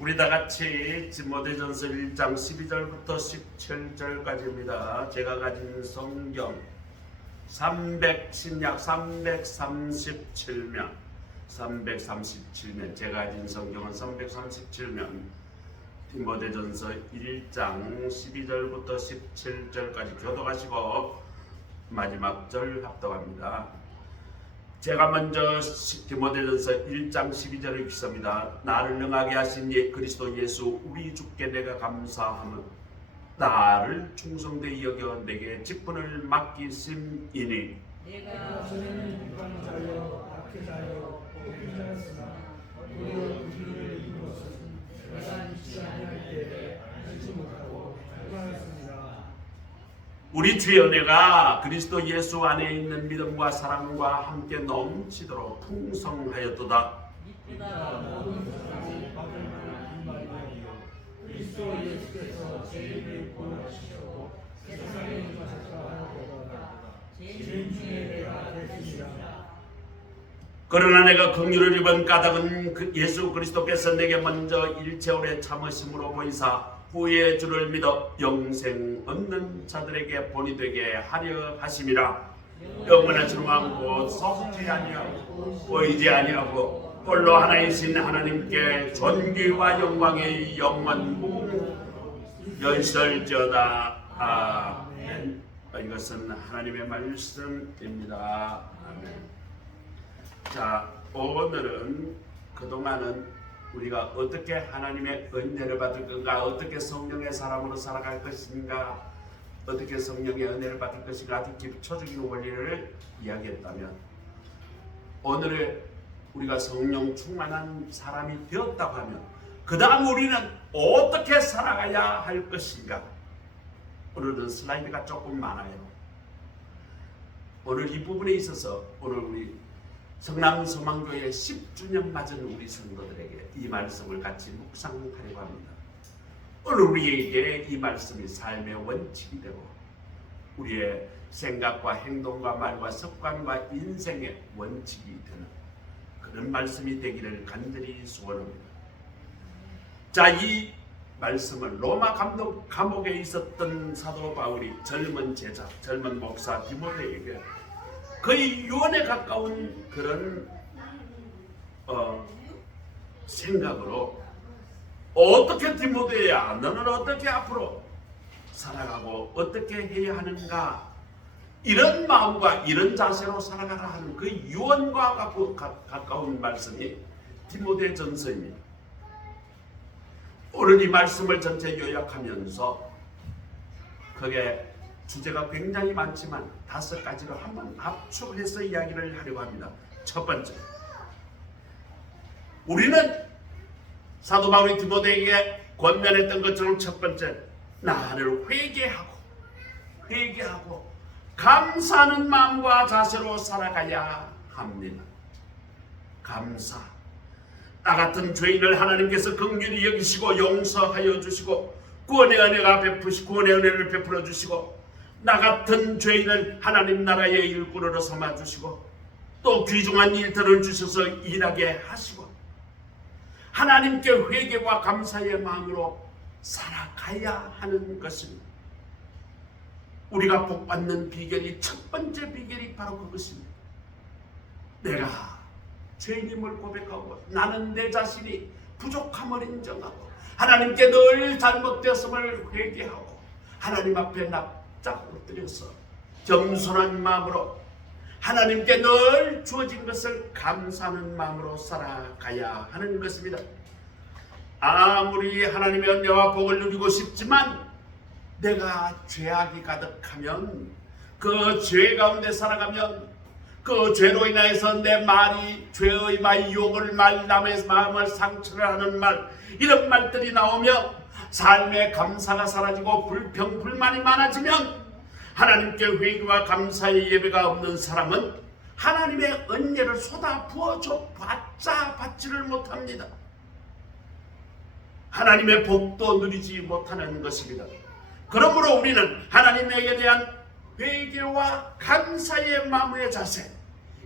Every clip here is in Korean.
우리 다 같이 디모데전서 1장 12절부터 17절까지입니다. 제가 가진 성경 신약 337면 제가 가진 성경은 337면 디모데전서 1장 12절부터 17절까지 교독하시고 마지막 절 합독합니다. 제가 먼저 디모데전서 1장 12절을 읽습니다. 나를 능하게 하신 그리스도 예수 우리 주께 내가 감사하며 나를 충성되이 여겨 내게 직분을 맡기심이니 내가 전에는 유방자여 박해자여 복음자였으나 도리어 우리를 이룬 것은 내가 믿지 아니할 때에 알지 못하고 불안했습니다. 우리 주의 은혜가 그리스도 예수 안에 있는 믿음과 사랑과 함께 넘치도록 풍성하였도다. 이쁘다 모든 사람이 받을 만한 이 말이요 그리스도 예수께서 죄를 구원하시고 세상에 임하셨다 하였도다. 죄인 중에 내가 됐습니다. 그러나 내가 긍휼을 입은 까닭은 예수 그리스도께서 내게 먼저 일체 오래 참으심으로 보이사 후에 주를 믿어 영생 얻는 자들에게 본이 되게 하려 하심이라. 영원한 주만 곧 썩지 아니하고 보이지 아니하고 홀로 하나이신 하나님께 존귀와 영광의 영원 연설지어다. 아멘. 이것은 하나님의 말씀입니다. 아멘. 자, 오늘은 그동안은 우리가 어떻게 하나님의 은혜를 받을 건가, 어떻게 성령의 사람으로 살아갈 것인가, 어떻게 성령의 은혜를 받을 것인가 아주 기초적인 원리를 이야기했다면, 오늘의 우리가 성령 충만한 사람이 되었다고 하면 그 다음 우리는 어떻게 살아가야 할 것인가. 오늘은 슬라이드가 조금 많아요. 오늘 이 부분에 있어서 오늘 우리 성남소망교회 10주년 맞은 우리 성도들에게 이 말씀을 같이 묵상하려고 합니다. 오늘 우리에게 이 말씀이 삶의 원칙이 되고 우리의 생각과 행동과 말과 습관과 인생의 원칙이 되는 그런 말씀이 되기를 간절히 소원합니다. 자, 이 말씀을 로마 감옥에 있었던 사도 바울이 젊은 제자, 젊은 목사 디모데에게 거의 유언에 가까운 그런 생각으로 어떻게 디모데야 너는 어떻게 앞으로 살아가고 어떻게 해야 하는가, 이런 마음과 이런 자세로 살아가라 하는 그 유언과 가까운 말씀이 디모데전서입니다. 오늘 이 말씀을 전체 요약하면서 그게 주제가 굉장히 많지만 5가지로 한번 압축해서 이야기를 하려고 합니다. 첫 번째, 우리는 사도 바울이 디모데에게 권면했던 것처럼 첫 번째, 나를 회개하고 감사하는 마음과 자세로 살아가야 합니다. 감사. 나 같은 죄인을 하나님께서 긍휼히 여기시고 용서하여 주시고 구원의 은혜를 베풀어 주시고 나 같은 죄인을 하나님 나라의 일꾼으로 삼아 주시고 또 귀중한 일들을 주셔서 일하게 하시고 하나님께 회개와 감사의 마음으로 살아가야 하는 것입니다. 우리가 복받는 비결이, 첫 번째 비결이 바로 그것입니다. 내가 죄인임을 고백하고 나는 내 자신이 부족함을 인정하고 하나님께 늘 잘못되었음을 회개하고 하나님 앞에 납작 엎드려서 겸손한 마음으로 하나님께 늘 주어진 것을 감사하는 마음으로 살아가야 하는 것입니다. 아무리 하나님의 은혜와 복을 누리고 싶지만 내가 죄악이 가득하면, 그 죄 가운데 살아가면 그 죄로 인하여서 내 말이 죄의 말, 욕을 말, 남의 마음을 상처를 하는 말, 이런 말들이 나오며 삶의 감사가 사라지고 불평, 불만이 많아지면 하나님께 회개와 감사의 예배가 없는 사람은 하나님의 은혜를 쏟아 부어줘 봤자 받지를 못합니다. 하나님의 복도 누리지 못하는 것입니다. 그러므로 우리는 하나님에게 대한 회개와 감사의 마음의 자세,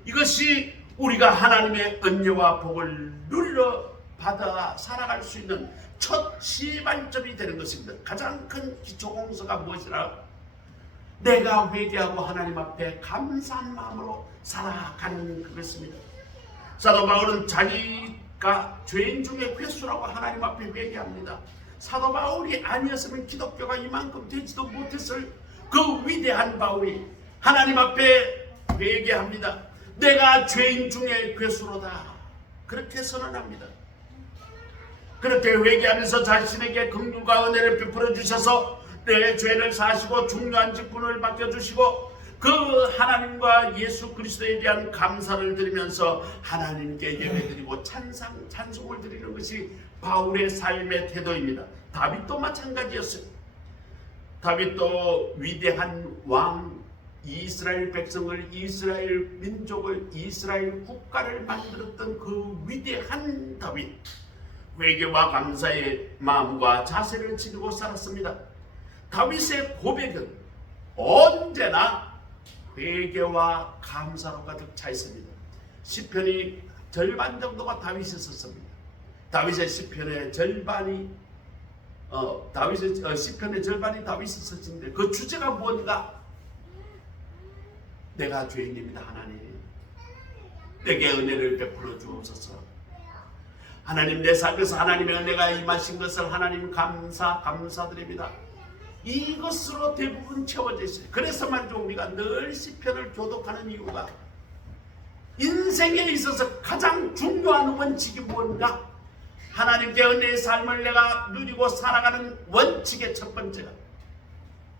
이것이 우리가 하나님의 은혜와 복을 누리러 받아 살아갈 수 있는 첫 시발점이 되는 것입니다. 가장 큰 기초공서가 무엇이라? 내가 회개하고 하나님 앞에 감사한 마음으로 살아가는 그것입니다. 사도 바울은 자기가 죄인 중에 괴수라고 하나님 앞에 회개합니다. 사도 바울이 아니었으면 기독교가 이만큼 되지도 못했을 그 위대한 바울이 하나님 앞에 회개합니다. 내가 죄인 중에 괴수로다, 그렇게 선언합니다. 그렇게 회개하면서 자신에게 긍휼과 은혜를 베풀어 주셔서 내 죄를 사시고 중요한 직분을 맡겨주시고 그 하나님과 예수 그리스도에 대한 감사를 드리면서 하나님께 예배드리고 찬송을 드리는 것이 바울의 삶의 태도입니다. 다윗도 마찬가지였어요. 다윗도 위대한 왕, 이스라엘 백성을, 이스라엘 민족을, 이스라엘 국가를 만들었던 그 위대한 다윗, 회개와 감사의 마음과 자세를 지니고 살았습니다. 다윗의 고백은 언제나 회개와 감사로 가득 차 있습니다. 시편이 절반 정도가 다윗이 썼습니다. 다윗의 시편의 절반이 시편의 절반이 다윗이 썼는데 그 주제가 뭔가? 내가 죄인입니다. 하나님, 내게 은혜를 베풀어 주옵소서. 하나님, 내 삶에서 하나님의 은혜가 임하신 것을 하나님 감사드립니다. 이것으로 대부분 채워져 있어요. 그래서 말이죠, 우리가 늘 시편을 교독하는 이유가 인생에 있어서 가장 중요한 원칙이 뭔가? 하나님께 은혜의 삶을 내가 누리고 살아가는 원칙의 첫 번째가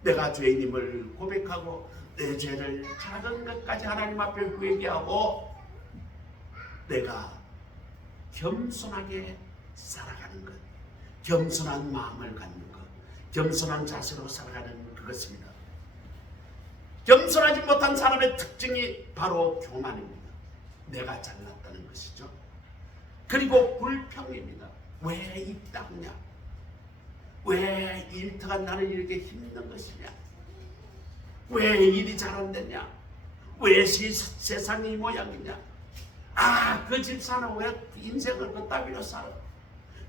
내가 죄인임을 고백하고 내 죄를 작은 것까지 하나님 앞에 회개하고 내가 겸손하게 살아가는 것, 겸손한 마음을 갖는 것, 겸손한 자세로 살아가는 그것입니다. 겸손하지 못한 사람의 특징이 바로 교만입니다. 내가 잘났다는 것이죠. 그리고 불평입니다. 왜 이 땅이냐? 왜 일터가 나는 이렇게 힘든 것이냐? 왜 일이 잘 안 되냐? 왜 세상이 이 모양이냐? 아, 그 집사는 왜 인생을 그따위로 살아?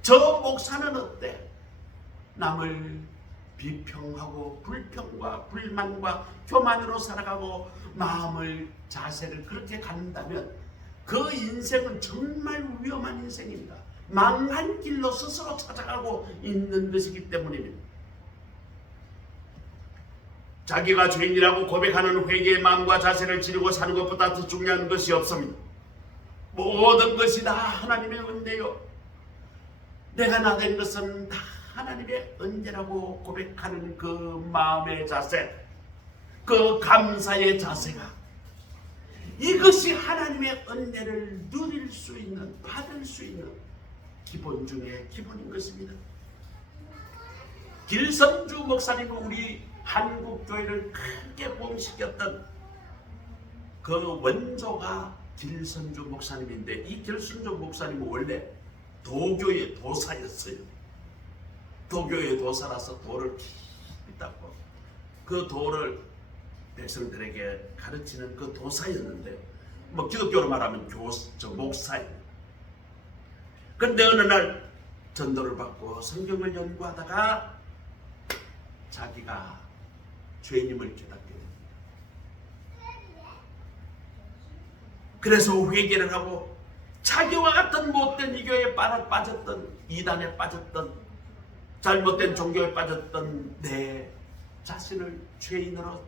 저 목사는 어때? 남을 비평하고 불평과 불만과 교만으로 살아가고 마음을, 자세를 그렇게 갖는다면 그 인생은 정말 위험한 인생입니다. 망한 길로 스스로 찾아가고 있는 것이기 때문입니다. 자기가 죄인이라고 고백하는 회개의 마음과 자세를 지니고 사는 것보다 더 중요한 것이 없습니다. 모든 것이 다 하나님의 은혜요, 내가 나 된 것은 다 하나님의 은혜라고 고백하는 그 마음의 자세, 그 감사의 자세가, 이것이 하나님의 은혜를 누릴 수 있는, 받을 수 있는 기본 중에 기본인 것입니다. 길선주 목사님은 우리 한국교회를 크게 봉시켰던 그 원조가 길선주 목사님인데, 이 길선주 목사님은 원래 도교의 도사였어요. 도교의 도사라서 도를 깊이 닦고 그 도를 백성들에게 가르치는 그 도사였는데, 뭐 기독교로 말하면 목사예요. 그런데 어느 날 전도를 받고 성경을 연구하다가 자기가 죄인임을 깨닫게 됩니다. 그래서 회개를 하고 자기와 같은 못된 이교에 빠졌던, 이단에 빠졌던, 잘못된 종교에 빠졌던 내 자신을 죄인으로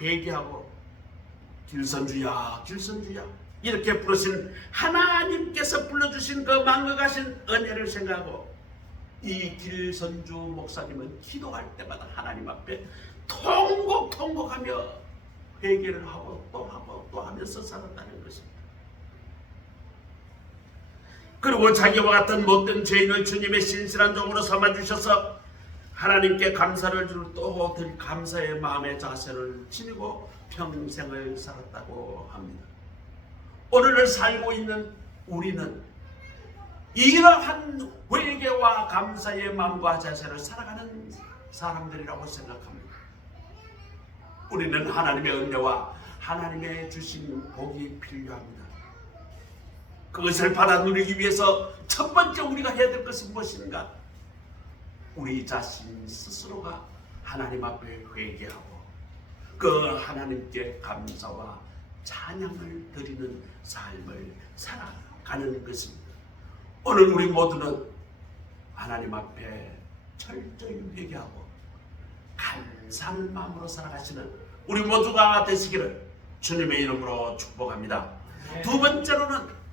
회개하고 길선주야, 길선주야 이렇게 부르신 하나님께서 불러주신 그 망각하신 은혜를 생각하고, 이 길선주 목사님은 기도할 때마다 하나님 앞에 통곡하며 회개를 하고 또 하면서 살았다는 것입니다. 그리고 자기와 같은 못된 죄인을 주님의 신실한 종으로 삼아주셔서 하나님께 감사를 줄 또 들 감사의 마음의 자세를 지니고 평생을 살았다고 합니다. 오늘을 살고 있는 우리는 이러한 회개와 감사의 마음과 자세를 살아가는 사람들이라고 생각합니다. 우리는 하나님의 은혜와 하나님의 주신 복이 필요합니다. 그것을 받아 누리기 위해서 첫 번째 우리가 해야 될 것은 무엇인가? 우리 자신 스스로가 하나님 앞에 회개하고 그 하나님께 감사와 찬양을 드리는 삶을 살아가는 것입니다. 오늘 우리 모두는 하나님 앞에 철저히 회개하고 감사하는 마음으로 살아가시는 우리 모두가 되시기를 주님의 이름으로 축복합니다. 두 번째로는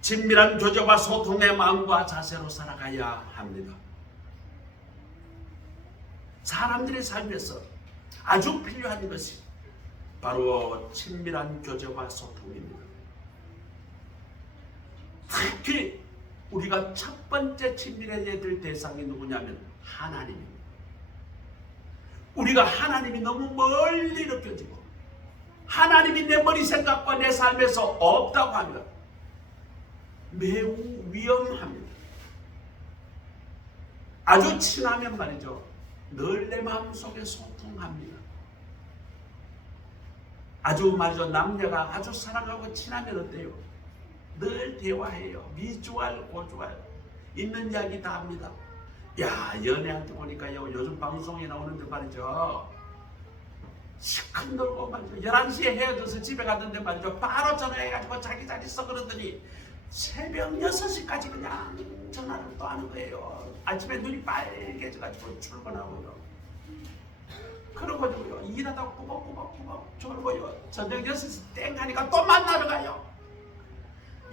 친밀한 교제와 소통의 마음과 자세로 살아가야 합니다. 사람들의 삶에서 아주 필요한 것이 바로 친밀한 교제와 소통입니다. 특히 우리가 첫 번째 친밀해야 될 대상이 누구냐면 하나님입니다. 우리가 하나님이 너무 멀리 느껴지고 하나님이 내 머리 생각과 내 삶에서 없다고 하면 매우 위험합니다. 아주 친하면 말이죠, 늘 내 마음속에 소통합니다. 아주 말이죠, 남녀가 아주 사랑하고 친하면 어때요? 늘 대화해요. 미주알 고주알 있는 이야기 다 합니다. 야, 연애한테 보니까요, 요즘 방송에 나오는데 말이죠, 시큰둥하고 말이죠, 11시에 헤어져서 집에 갔는데 말이죠, 바로 전화해가지고 자기 잘 있어 그러더니 새벽 6시까지 그냥 전화를 또 하는 거예요. 아침에 눈이 빨개져가지고 출근하고요. 그러고요, 일하다가 꾸벅꾸벅 졸고요, 저녁 6시 땡 하니까 또 만나러 가요.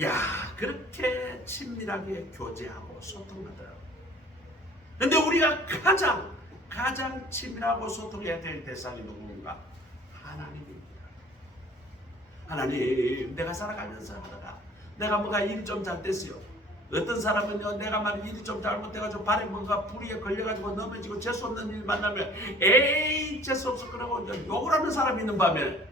야, 그렇게 친밀하게 교제하고 소통하더라고요. 근데 우리가 가장 친밀하고 소통해야 될 대상이 누군가? 하나님입니다. 하나님, 내가 살아가면서 하다가 내가 뭐가 일이 좀 잘됐어요. 어떤 사람은요, 내가 말이 일이 좀 잘못돼가지고 발에 뭔가 불의에 걸려가지고 넘어지고 재수없는 일 만나면 에이 재수없어 그러고 욕을 하는 사람이 있는 반면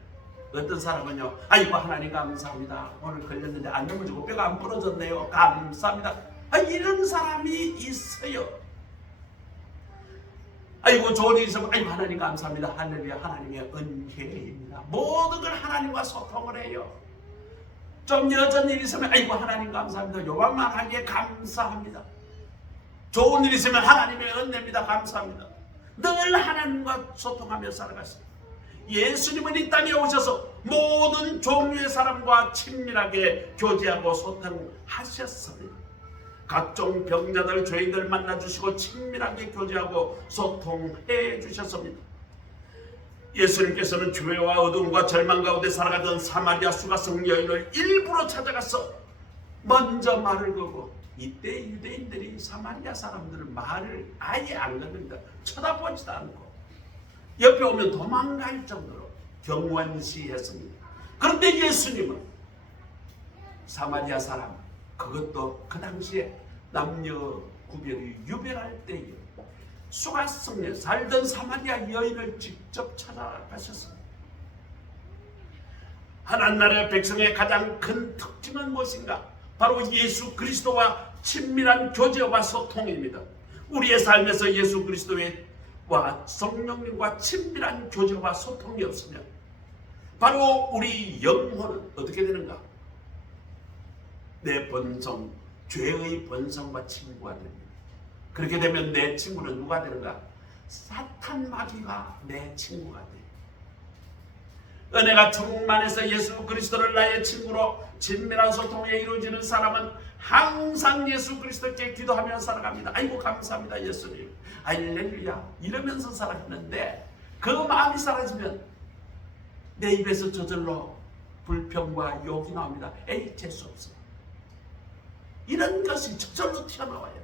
어떤 사람은요, 아이고 하나님 감사합니다, 오늘 걸렸는데 안 넘어지고 뼈가 안 부러졌네요, 감사합니다. 이런 사람이 있어요. 아이고 좋은 일 있으면 아이고 하나님 감사합니다, 할렐루야, 하나님의 은혜입니다. 모든 걸 하나님과 소통을 해요. 좀 여전 일 있으면 아이고 하나님 감사합니다, 요만만 하기에 감사합니다. 좋은 일 있으면 하나님의 은혜입니다, 감사합니다. 늘 하나님과 소통하며 살아갔습니다. 예수님은 이 땅에 오셔서 모든 종류의 사람과 친밀하게 교제하고 소통하셨습니다. 각종 병자들, 죄인들 만나주시고 친밀하게 교제하고 소통해 주셨습니다. 예수님께서는 죄와 어둠과 절망 가운데 살아가던 사마리아 수가성 여인을 일부러 찾아가서 먼저 말을 걸고, 이때 유대인들이 사마리아 사람들은 말을 아예 안 겁니다. 쳐다보지도 않고 옆에 오면 도망갈 정도로 경원시했습니다. 그런데 예수님은 사마리아 사람, 그것도 그 당시에 남녀 구별이 유별할 때에 수가성에 살던 사마리아 여인을 직접 찾아가셨습니다. 하나님 나라의 백성의 가장 큰 특징은 무엇인가? 바로 예수 그리스도와 친밀한 교제와 소통입니다. 우리의 삶에서 예수 그리스도와 성령님과 친밀한 교제와 소통이 없으면 바로 우리 영혼은 어떻게 되는가? 내 본성, 죄의 본성과 친구가 됩니다. 그렇게 되면 내 친구는 누가 되는가? 사탄 마귀가 내 친구가 돼. 은혜가 충만해서 예수 그리스도를 나의 친구로 친밀한 소통에 이루어지는 사람은 항상 예수 그리스도께 기도하며 살아갑니다. 아이고 감사합니다 예수님, 할렐루야 이러면서 살아가는데, 그 마음이 사라지면 내 입에서 저절로 불평과 욕이 나옵니다. 에이 재수없어, 이런 것이 저절로 튀어나와요.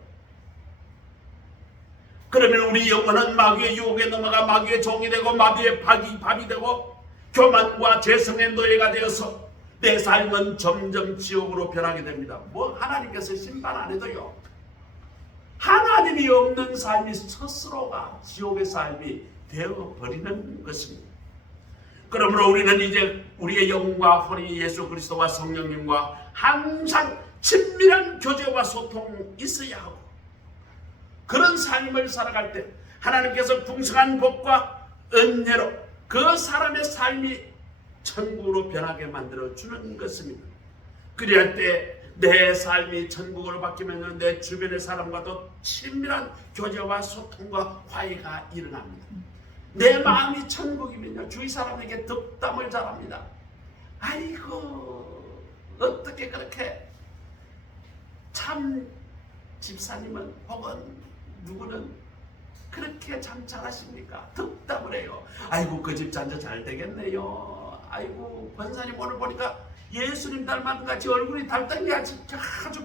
그러면 우리 영혼은 마귀의 유혹에 넘어가 마귀의 종이 되고 마귀의 밥이 되고 교만과 죄성의 노예가 되어서 내 삶은 점점 지옥으로 변하게 됩니다. 뭐 하나님께서 심판 안 해도요, 하나님이 없는 삶이 스스로가 지옥의 삶이 되어버리는 것입니다. 그러므로 우리는 이제 우리의 영과 혼이 예수 그리스도와 성령님과 항상 친밀한 교제와 소통이 있어야 하고, 그런 삶을 살아갈 때 하나님께서 풍성한 복과 은혜로 그 사람의 삶이 천국으로 변하게 만들어주는 것입니다. 그리할 때 내 삶이 천국으로 바뀌면 내 주변의 사람과도 친밀한 교제와 소통과 화해가 일어납니다. 내 마음이 천국이면요, 주위 사람에게 덕담을 잘합니다. 아이고, 어떻게 그렇게 참 집사님은 혹은 누구는 그렇게 참 잘하십니까? 덕담을 해요. 아이고, 그 집 잔자 잘 되겠네요. 아이고, 권사님 오늘 보니까 예수님 닮은 같이 얼굴이 달덩이 아주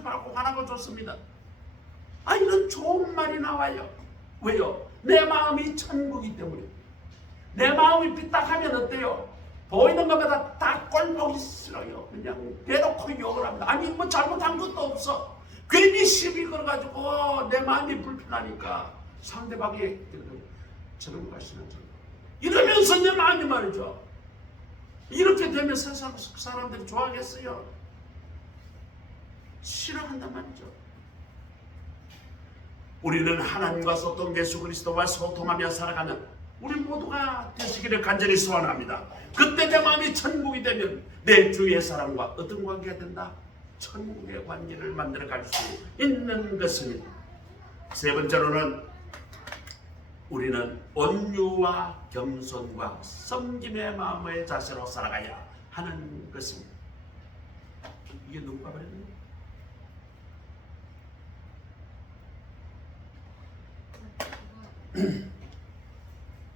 밝고 환하고 좋습니다. 아, 이런 좋은 말이 나와요. 왜요? 내 마음이 천국이기 때문에. 내 마음이 삐딱하면 어때요? 보이는 것마다 다 꼴보기 싫어요. 그냥 대놓고 욕을 합니다. 아니, 뭐 잘못한 것도 없어. 괜히 시비 걸어가지고 내 마음이 불편하니까 상대방이 저런 거 하시는 저 이러면서 내 마음이 말이죠. 이렇게 되면 세상 사람들이 좋아하겠어요? 싫어한단 말이죠. 우리는 하나님과 소통, 예수 그리스도와 소통하며 살아가는 우리 모두가 되시기를 간절히 소원합니다. 그때 내 마음이 천국이 되면 내 주위의 사람과 어떤 관계가 된다? 천국의 관계를 만들어 갈 수 있는 것입니다. 세 번째로는 우리는 온유와 겸손과 섬김의 마음의 자세로 살아가야 하는 것입니다. 이게 누가 말했나요?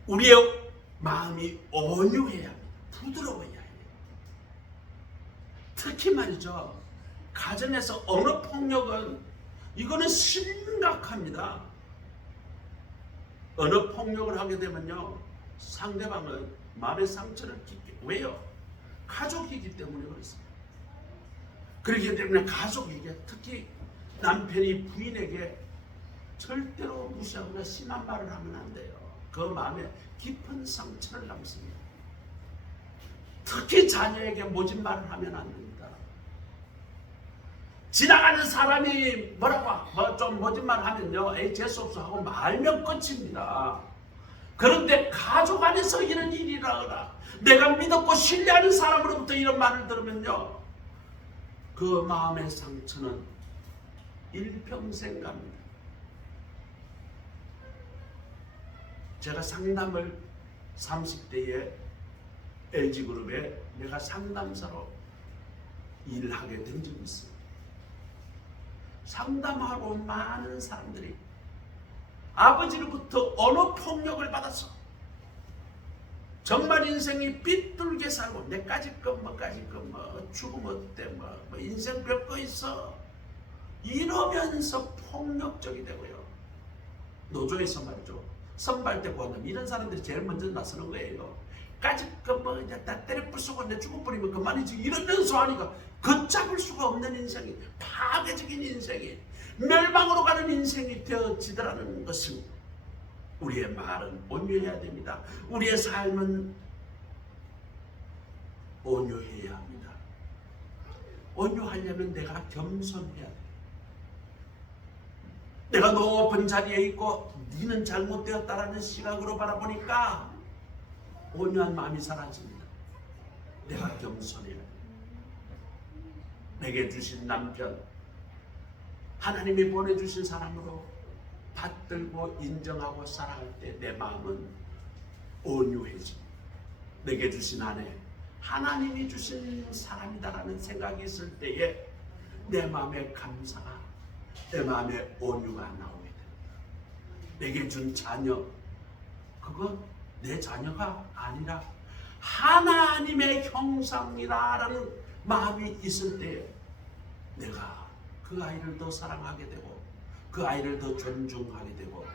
우리의 마음이 온유해야 합니다. 부드러워야 해요. 특히 말이죠, 가정에서 언어폭력은 이거는 심각합니다. 언어폭력을 하게 되면요, 상대방은 마음의 상처를 깊게, 왜요? 가족이기 때문에 그렇습니다. 그렇기 때문에 가족에게, 특히 남편이 부인에게 절대로 무시하거나 심한 말을 하면 안 돼요. 그 마음에 깊은 상처를 남습니다. 특히 자녀에게 모진 말을 하면 안 됩니다. 지나가는 사람이 뭐라고 좀 모진 말 하면요, 에이 재수없어 하고 말면 끝입니다. 그런데 가족 안에서 이런 일이 일어나거나 내가 믿었고 신뢰하는 사람으로부터 이런 말을 들으면요, 그 마음의 상처는 일평생 갑니다. 제가 상담을 30대에 LG그룹에 내가 상담사로 일하게 된 적이 있어요. 상담하고 많은 사람들이 아버지로부터 언어폭력을 받아서 정말 인생이 삐뚤게 살고 내까지 거 뭐까지 거 뭐 죽음 어때 뭐 인생 별거 있어 이러면서 폭력적이 되고요. 노조에서 말이죠, 선발대 보면 이런 사람들이 제일 먼저 나서는 거예요. 까짓 거뭐 이제 다 때려 부수고 내 죽어버리면 그만이지 이러면서 하니까 걷잡을 수가 없는 인생이, 파괴적인 인생이, 멸망으로 가는 인생이 되어지더라는 것입니다. 우리의 말은 온유해야 됩니다. 우리의 삶은 온유해야 합니다. 온유하려면 내가 겸손해야 돼. 내가 높은 자리에 있고 니는 잘못되었다라는 시각으로 바라보니까 온유한 마음이 사라집니다. 내가 겸손해야 돼. 내게 주신 남편, 하나님이 보내주신 사람으로 받들고 인정하고 살아갈 때 내 마음은 온유해집니다. 내게 주신 아내, 하나님이 주신 사람이다라는 생각이 있을 때에 내 마음의 감사가, 내 마음의 온유가 나오게 됩니다. 내게 준 자녀, 그거 내 자녀가 아니라 하나님의 형상이라는 마음이 있을 때 내가 그 아이를 더 사랑하게 되고 그 아이를 더 존중하게 되고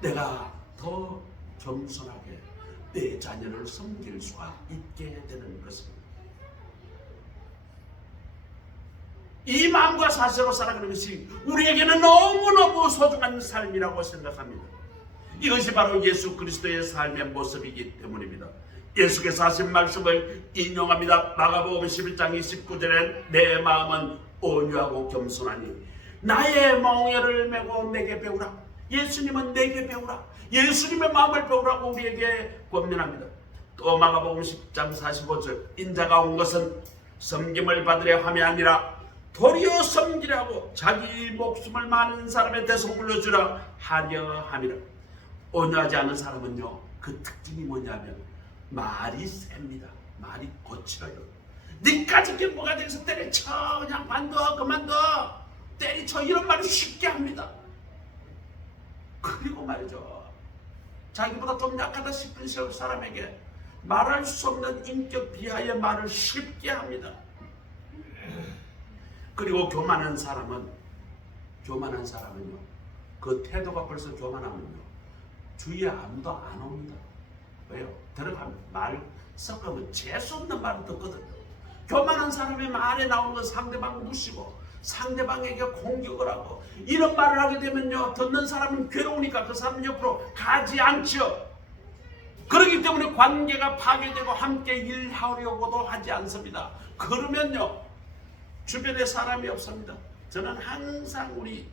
내가 더 겸손하게 내 자녀를 섬길 수가 있게 되는 것입니다. 이 마음과 사실로 살아가는 것이 우리에게는 너무너무 소중한 삶이라고 생각합니다. 이것이 바로 예수 그리스도의 삶의 모습이기 때문입니다. 예수께서 하신 말씀을 인용합니다. 마가복음 11장 29절에 내 마음은 온유하고 겸손하니 나의 멍에를 메고 내게 배우라. 예수님은 내게 배우라. 예수님의 마음을 배우라고 우리에게 권면합니다. 또 마가복음 10장 45절 인자가 온 것은 섬김을 받으려 함이 아니라 도리어 섬기라고 자기 목숨을 많은 사람의 대속 불러주라 하려 함이라. 온유하지 않은 사람은요, 그 특징이 뭐냐면 말이 셉니다. 말이 거칠어요. 니까지 게 뭐가 돼서 때려쳐, 그냥 관둬, 그만둬, 때리쳐, 이런 말을 쉽게 합니다. 그리고 말이죠, 자기보다 좀 약하다 싶은 사람에게 말할 수 없는 인격 비하의 말을 쉽게 합니다. 그리고 교만한 사람은요, 그 태도가 벌써 교만하면요, 주위에 아무도 안 옵니다. 왜요? 들어가면 말 섞으면 재수 없는 말을 듣거든요. 교만한 사람의 말에 나오는 상대방 무시고 상대방에게 공격을 하고 이런 말을 하게 되면요, 듣는 사람은 괴로우니까 그 사람 옆으로 가지 않죠. 그렇기 때문에 관계가 파괴되고 함께 일하려고도 하지 않습니다. 그러면요, 주변에 사람이 없습니다. 저는 항상 우리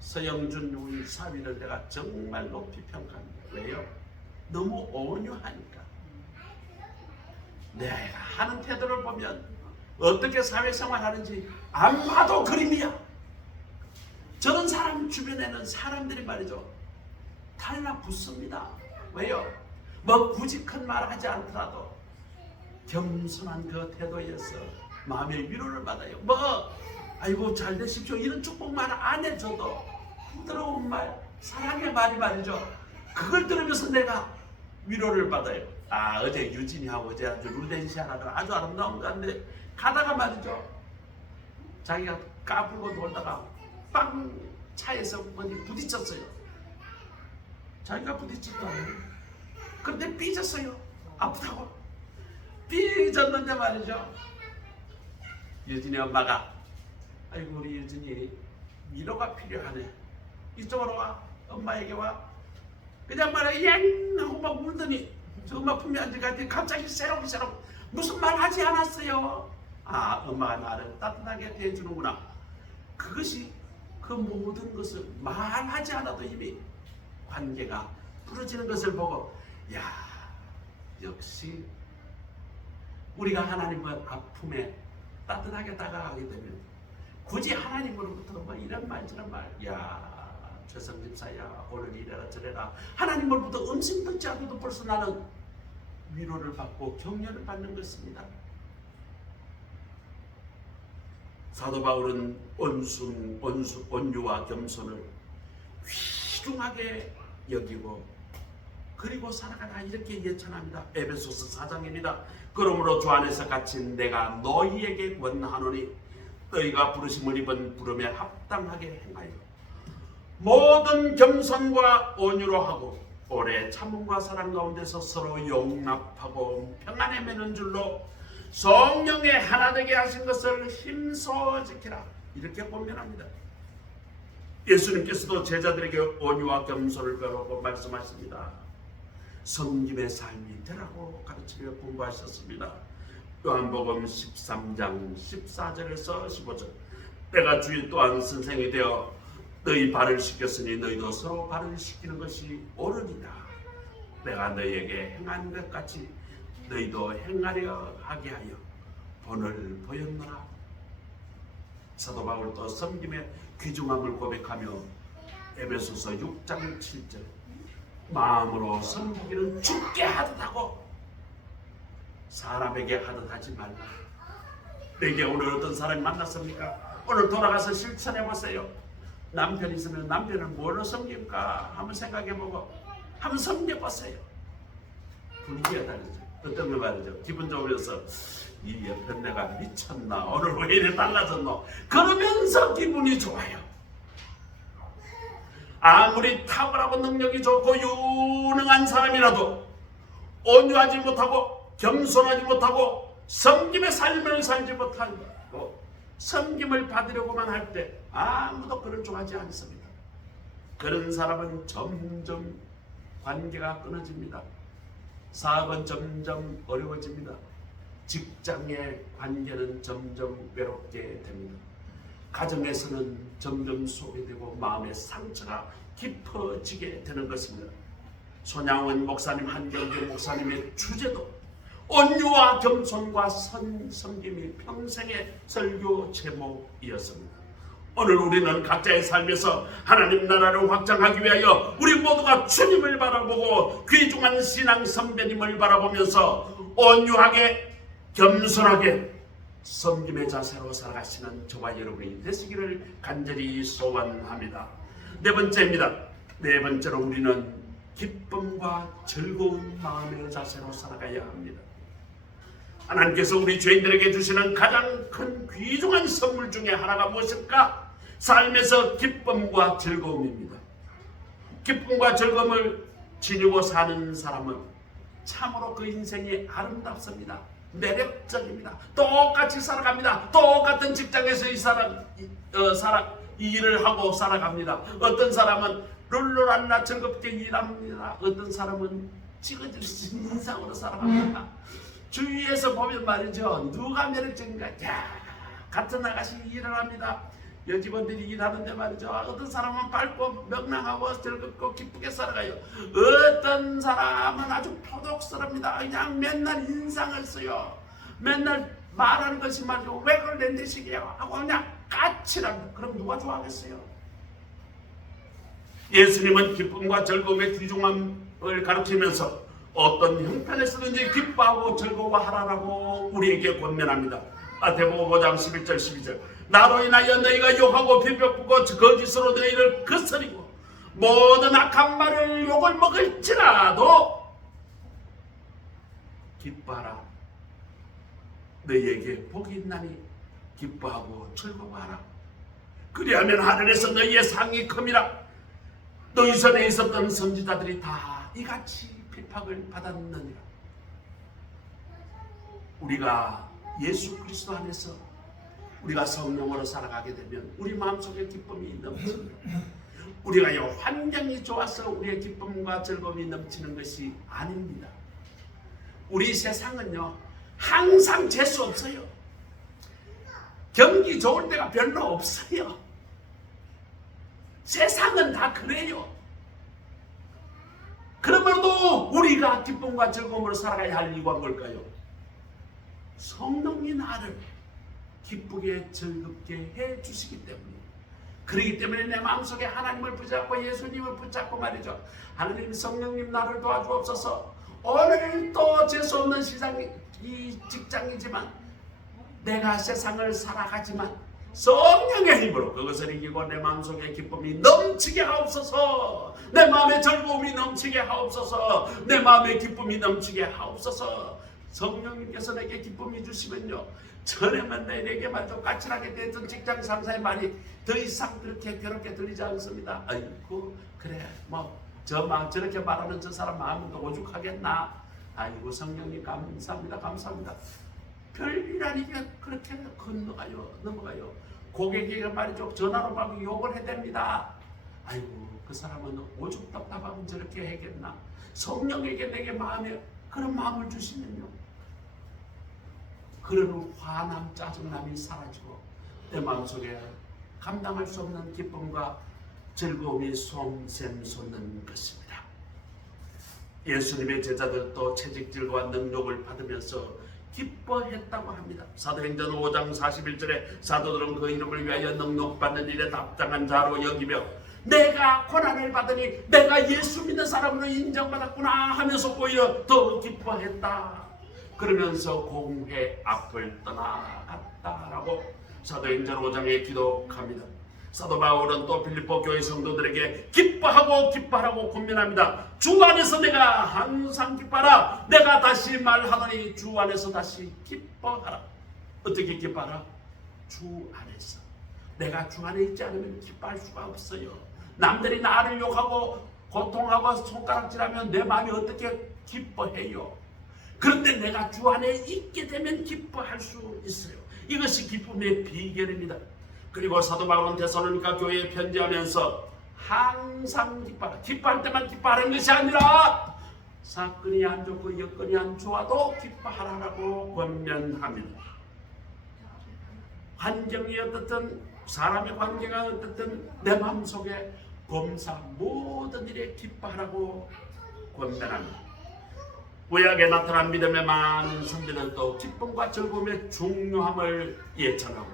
서영준 우리 사위를 내가 정말 높이 평가합니다. 왜요? 너무 온유하니까. 내가 하는 태도를 보면 어떻게 사회생활 하는지 안 봐도 그림이야. 저런 사람 주변에는 사람들이 말이죠, 달라붙습니다. 왜요? 뭐 굳이 큰 말 하지 않더라도 겸손한 그 태도에서 마음의 위로를 받아요. 뭐 아이고 잘 되십시오 이런 축복말 안 해줘도 부드러운 말, 사랑의 말이 말이죠, 그걸 들으면서 내가 위로를 받아요. 아, 어제 유진이하고 어제 아주 루덴시아가 아주 아름다운 거 같은데 가다가 말이죠, 자기가 까불고 놀다가 빵 차에서 부딪혔어요. 자기가 부딪혔다. 그런데 삐졌어요. 아프다고. 삐졌는데 말이죠, 유진이 엄마가 아이고 우리 유진이 위로가 필요하네. 이쪽으로 와. 엄마에게 와. 그냥 말해 양 하고 막 울더니 저 엄마 품에 앉을 것 같아. 갑자기 새록새록 무슨 말 하지 않았어요. 아, 엄마가 나를 따뜻하게 대해주는구나. 그것이 그 모든 것을 말하지 않아도 이미 관계가 풀어지는 것을 보고, 야, 역시 우리가 하나님의 아픔에 따뜻하게 다가가게 되면 굳이 하나님으로부터 뭐 이런 말 저런 말, 야 최성집사야 오늘 이래라 저래라, 하나님으로부터 음식 듣지 않고도 벌써 나는 위로를 받고 격려를 받는 것입니다. 사도 바울은 온유와 겸손을 귀중하게 여기고 그리고 살아가다 이렇게 예찬합니다. 에베소서 4장입니다. 그러므로 주 안에서 갇힌 내가 너희에게 권하노니 너희가 부르심을 입은 부름에 합당하게 행하여 모든 겸손과 온유로 하고 오래 참음과 사랑 가운데서 서로 용납하고 평안에 매는 줄로 성령의 하나 되게 하신 것을 힘써 지키라. 이렇게 권면합니다. 예수님께서도 제자들에게 온유와 겸손을 배우라고 말씀하십니다. 섬김의 삶이 되라고 가르치며 공부하셨습니다. 요한복음 13장 14절에서 15절. 내가 주의 또한 선생이 되어 너희 발을 씻겼으니 너희도 서로 발을 씻기는 것이 옳으니라. 내가 너희에게 행한 것 같이 너희도 행하려 하게 하여 본을 보였노라. 사도 바울도 섬김의 귀중함을 고백하며 에베소서 6장 7절 마음으로 섬기기는 죽게 하듯 하고 사람에게 하듯 하지 말라. 내게 오늘 어떤 사람이 만났습니까? 오늘 돌아가서 실천해 보세요. 남편 있으면 남편을 뭘로 섬깁니까? 한번 생각해보고 한번 섬겨보세요. 분위기가 다르죠. 어떤 거 말이죠. 기분 좋으면서 이 옆에 내가 미쳤나? 오늘 왜 이래 달라졌노? 그러면서 기분이 좋아요. 아무리 탁월하고 능력이 좋고 유능한 사람이라도 온유하지 못하고 겸손하지 못하고 섬김의 삶을 살지 못하고 섬김을 받으려고만 할 때 아무도 그를 좋아하지 않습니다. 그런 사람은 점점 관계가 끊어집니다. 사업은 점점 어려워집니다. 직장의 관계는 점점 외롭게 됩니다. 가정에서는 점점 소외되고 마음의 상처가 깊어지게 되는 것입니다. 손양원 목사님, 한경규 목사님의 주제도 온유와 겸손과 섬김이 평생의 설교 제목이었습니다. 오늘 우리는 각자의 삶에서 하나님 나라를 확장하기 위하여 우리 모두가 주님을 바라보고 귀중한 신앙 선배님을 바라보면서 온유하게 겸손하게 섬김의 자세로 살아가시는 저와 여러분이 되시기를 간절히 소원합니다. 네 번째입니다. 네 번째로 우리는 기쁨과 즐거운 마음의 자세로 살아가야 합니다. 하나님께서 우리 죄인들에게 주시는 가장 큰 귀중한 선물 중에 하나가 무엇일까? 삶에서 기쁨과 즐거움입니다. 기쁨과 즐거움을 지니고 사는 사람은 참으로 그 인생이 아름답습니다. 매력적입니다. 똑같이 살아갑니다. 똑같은 직장에서 이 일을 하고 살아갑니다. 어떤 사람은 룰루랄라 즐겁게 일합니다. 어떤 사람은 찌그러진 인상으로 살아갑니다. 주위에서 보면 말이죠, 누가 매력적인가? 야, 같은 아가씨 일을 합니다. 여직원들이 일하는데 말이죠, 어떤 사람은 밝고 명랑하고 즐겁고 기쁘게 살아가요. 어떤 사람은 아주 표독스럽니다. 그냥 맨날 인상을 써요. 맨날 말하는 것이 말이죠, 왜 그걸 내 내식이에요 하고 그냥 까칠합니다. 그럼 누가 좋아하겠어요? 예수님은 기쁨과 즐거움의 귀중함을 가르치면서 어떤 형편에서든지 기뻐하고 즐거워하라고 우리에게 권면합니다. 마태복음 5장 11절 12절 나로 인하여 너희가 욕하고 비벼쁘고 거짓으로 너희를 거스리고 모든 악한 말을 욕을 먹을지라도 기뻐하라. 너희에게 복이 있나니 기뻐하고 즐거워하라. 그리하면 하늘에서 너희의 상이 큼이라. 너희 전에 있었던 선지자들이 다 이같이 핍박을 받았느니라. 우리가 예수 그리스도 안에서 우리가 성령으로 살아가게 되면 우리 마음속에 기쁨이 넘칩니다. 우리가 환경이 좋아서 우리의 기쁨과 즐거움이 넘치는 것이 아닙니다. 우리 세상은요 항상 재수 없어요. 경기 좋을 때가 별로 없어요. 세상은 다 그래요. 그러므로도 우리가 기쁨과 즐거움으로 살아가야 할 이유가 뭘까요? 성령이 나를 기쁘게 즐겁게 해주시기 때문에. 그렇기 때문에 내 마음속에 하나님을 붙잡고 예수님을 붙잡고 말이죠, 하나님 성령님 나를 도와주옵소서. 오늘도 재수없는 이 직장이지만 내가 세상을 살아가지만 성령의 힘으로 그것을 이기고 내 마음속에 기쁨이 넘치게 하옵소서. 내 마음에 즐거움이 넘치게 하옵소서. 내 마음에 기쁨이 넘치게 하옵소서. 성령님께서 내게 기쁨이 주시면요, 전에만 내게 말도 까칠하게 됐던 직장 상사의 말이 더 이상 그렇게 괴롭게 들리지 않습니다. 아이고 그래 저렇게 말하는 저 사람 마음은 오죽하겠나. 아이고 성령님 감사합니다. 감사합니다. 별일 아니게 그렇게 넘어가요. 고객에게 말이죠, 전화로 막 욕을 해댑니다. 아이고 그 사람은 오죽 답답하면 저렇게 해야겠나. 성령에게 내게 그런 마음을 주시면요, 그런 화남 짜증남이 사라지고 내 마음속에 감당할 수 없는 기쁨과 즐거움이 솟는 것입니다. 예수님의 제자들도 채찍질과 능력을 받으면서 기뻐했다고 합니다. 사도행전 5장 41절에 사도들은 그 이름을 위하여 능력받는 일에 답당한 자로 여기며 내가 고난을 받으니 내가 예수 믿는 사람으로 인정받았구나 하면서 오히려 더 기뻐했다. 그러면서 공회 앞을 떠나갔다라고 사도행전 5장에 기록합니다. 사도 바울은 또 빌립보 교회 성도들에게 기뻐하라고 권면합니다. 주 안에서 내가 항상 기뻐하라. 내가 다시 말하노니 주 안에서 다시 기뻐하라. 어떻게 기뻐하라? 주 안에서. 내가 주 안에 있지 않으면 기뻐할 수가 없어요. 남들이 나를 욕하고 고통하고 손가락질하면 내 마음이 어떻게 기뻐해요? 그런데 내가 주 안에 있게 되면 기뻐할 수 있어요. 이것이 기쁨의 비결입니다. 그리고 사도 바울은 데살로니가 교회에 편지하면서 항상 기뻐하라. 기뻐할 때만 기뻐하는 것이 아니라 사건이 안 좋고 여건이 안 좋아도 기뻐하라고 권면합니다. 환경이 어떻든 사람의 관계가 어떻든 내 마음속에 범사 모든 일에 기뻐하라고 권면합니다. 구약에 나타난 믿음의 많은 선비들도 기쁨과 즐거움의 중요함을 예찬하고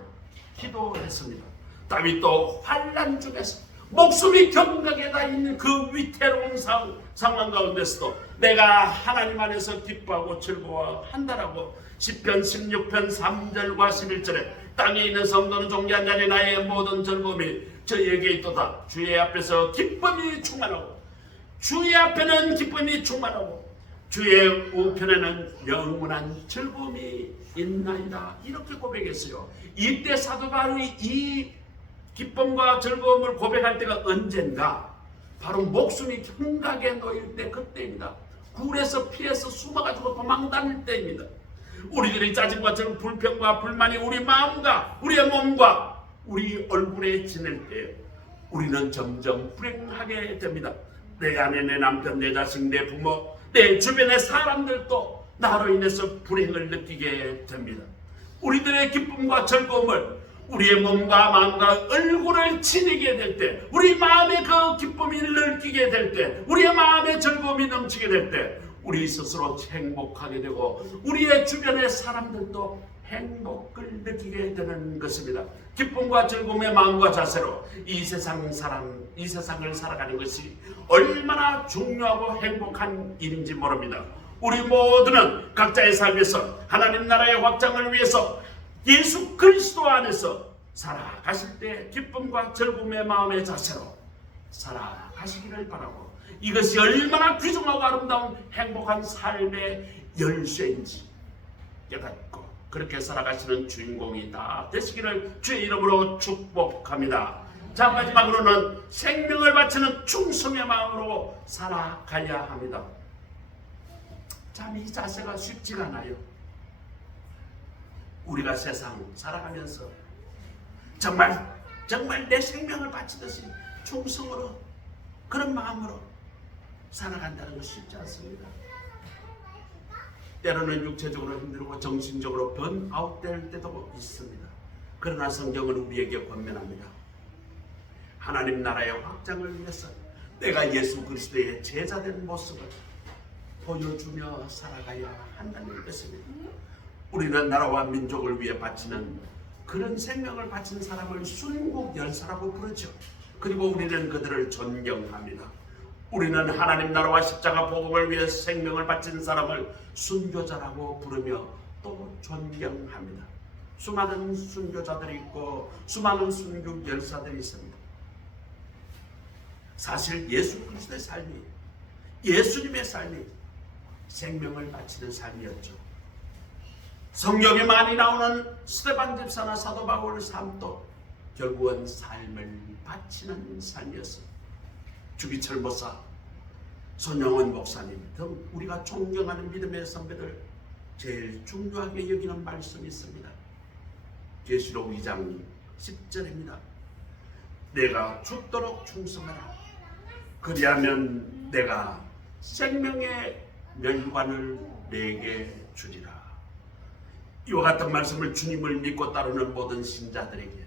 기도했습니다. 다윗도 환난 중에서 목숨이 경각에 다 있는 그 위태로운 상황 가운데서도 내가 하나님 안에서 기뻐하고 즐거워한다라고 시편 16편 3절과 11절에 땅에 있는 성도는 종려한 자리 나의 모든 즐거움이 저에게 있도다. 주의 앞에서 기쁨이 충만하고 주의 앞에는 기쁨이 충만하고 주의 우편에는 영원한 즐거움이 있나이다. 이렇게 고백했어요. 이때 사도 바울이 이 기쁨과 즐거움을 고백할 때가 언젠가? 바로 목숨이 경각에 놓일 때 그때입니다. 굴에서 피해서 숨어가지고 도망다닐 때입니다. 우리들의 짜증과 불평과 불만이 우리 마음과 우리의 몸과 우리 얼굴에 지낼 때 우리는 점점 불행하게 됩니다. 내 아내, 내 남편, 내 자식, 내 부모, 내 주변의 사람들도 나로 인해서 불행을 느끼게 됩니다. 우리들의 기쁨과 즐거움을 우리의 몸과 마음과 얼굴을 지니게 될 때, 우리 마음의 그 기쁨이 느끼게 될 때, 우리의 마음의 즐거움이 넘치게 될 때 우리 스스로 행복하게 되고 우리의 주변의 사람들도 행복을 느끼게 되는 것입니다. 기쁨과 즐거움의 마음과 자세로 이 세상을 살아가는 것이 얼마나 중요하고 행복한 일인지 모릅니다. 우리 모두는 각자의 삶에서 하나님 나라의 확장을 위해서 예수 그리스도 안에서 살아가실 때 기쁨과 즐거움의 마음의 자세로 살아가시기를 바라고, 이것이 얼마나 귀중하고 아름다운 행복한 삶의 열쇠인지 깨닫고 그렇게 살아가시는 주인공이 다 되시기를 주의 이름으로 축복합니다. 자, 마지막으로는 생명을 바치는 충성의 마음으로 살아가야 합니다. 참 이 자세가 쉽지가 않아요. 우리가 세상 살아가면서 정말 내 생명을 바치듯이 충성으로 그런 마음으로 살아간다는 것이 쉽지 않습니다. 때로는 육체적으로 힘들고 정신적으로 번아웃될 때도 있습니다. 그러나 성경은 우리에게 권면합니다. 하나님 나라의 확장을 위해서 내가 예수 그리스도의 제자된 모습을 보여주며 살아가야 한다는 것입니다. 우리는 나라와 민족을 위해 바치는 그런 생명을 바친 사람을 순국열사라고 부르죠. 그리고 우리는 그들을 존경합니다. 우리는 하나님 나라와 십자가 복음을 위해 생명을 바친 사람을 순교자라고 부르며 또 존경합니다. 수많은 순교자들이 있고 수많은 순국열사들이 있습니다. 사실 예수 그리스도의 삶이, 예수님의 삶이 생명을 바치는 삶이었죠. 성경에 많이 나오는 스데반 집사나 사도 바울의 삶도 결국은 삶을 바치는 삶이었습니다. 주기철 목사, 손영원 목사님 등 우리가 존경하는 믿음의 선배들 제일 중요하게 여기는 말씀이 있습니다. 계시록 2장 10절입니다. 내가 죽도록 충성하라. 그리하면 내가 생명의 멸관을 내게 주리라. 이와 같은 말씀을 주님을 믿고 따르는 모든 신자들에게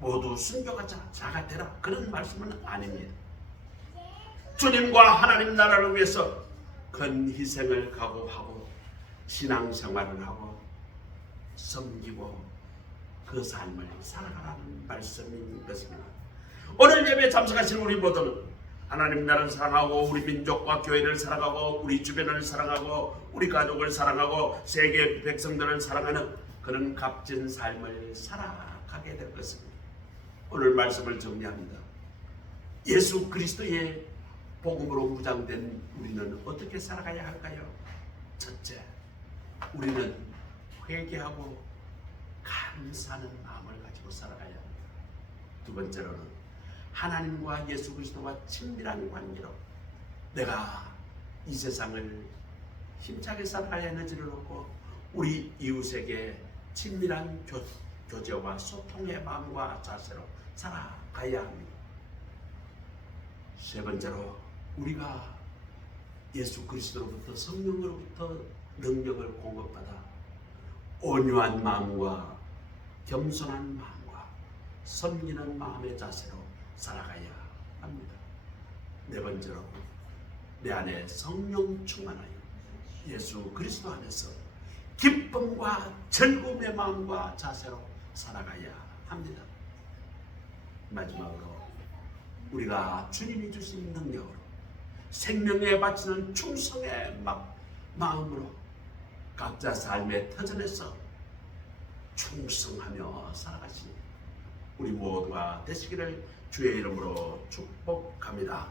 모두 순교자가 되라, 그런 말씀은 아닙니다. 주님과 하나님 나라를 위해서 큰 희생을 각오하고 신앙생활을 하고 섬기고 그 삶을 살아가라는 말씀인 것입니다. 오늘 예배에 참석하신 우리 모두는 하나님 나라를 사랑하고 우리 민족과 교회를 사랑하고 우리 주변을 사랑하고 우리 가족을 사랑하고 세계 백성들을 사랑하는 그런 값진 삶을 살아가게 될 것입니다. 오늘 말씀을 정리합니다. 예수 그리스도의 복음으로 무장된 우리는 어떻게 살아가야 할까요? 첫째, 우리는 회개하고 감사하는 마음을 가지고 살아가야 합니다. 두 번째로는 하나님과 예수 그리스도와 친밀한 관계로 내가 이 세상을 힘차게 살아가야 하는지를 놓고 우리 이웃에게 친밀한 교제와 소통의 마음과 자세로 살아가야 합니다. 세 번째로 우리가 예수 그리스도로부터 성령으로부터 능력을 공급받아 온유한 마음과 겸손한 마음과 섬기는 마음의 자세로 살아가야 합니다. 네 번째로 내 안에 성령 충만하여 예수 그리스도 안에서 기쁨과 즐거움의 마음과 자세로 살아가야 합니다. 마지막으로 우리가 주님이 주신 능력으로 생명에 바치는 충성의 마음으로 각자 삶의 터전에서 충성하며 살아가시니 우리 모두가 되시기를 주의 이름으로 축복합니다.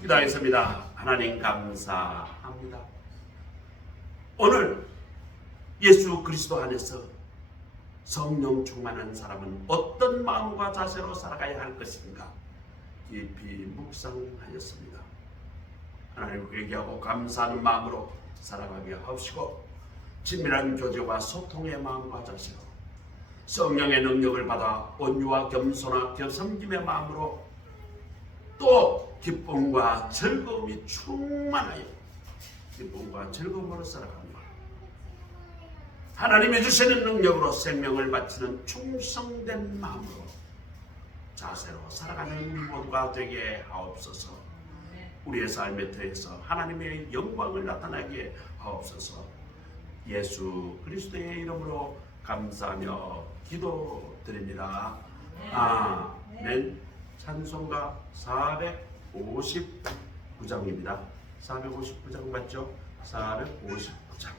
기도하겠습니다. 하나님 감사합니다. 오늘 예수 그리스도 안에서 성령 충만한 사람은 어떤 마음과 자세로 살아가야 할 것인가 깊이 묵상하였습니다. 하나님을 회개하고 감사하는 마음으로 살아가게 하시고 친밀한 교제와 소통의 마음과 자세로 성령의 능력을 받아 온유와 겸손과 섬김의 마음으로 또 기쁨과 즐거움이 충만하여 기쁨과 즐거움으로 살아갑니다. 하나님이 주시는 능력으로 생명을 바치는 충성된 마음으로 자세로 살아가는 우리 모두가 되게 하옵소서. 우리의 삶의 터에서 하나님의 영광을 나타나게 하옵소서. 예수 그리스도의 이름으로 감사하며 기도드립니다. 아멘. 찬송가 459장입니다. 459장 맞죠? 459장.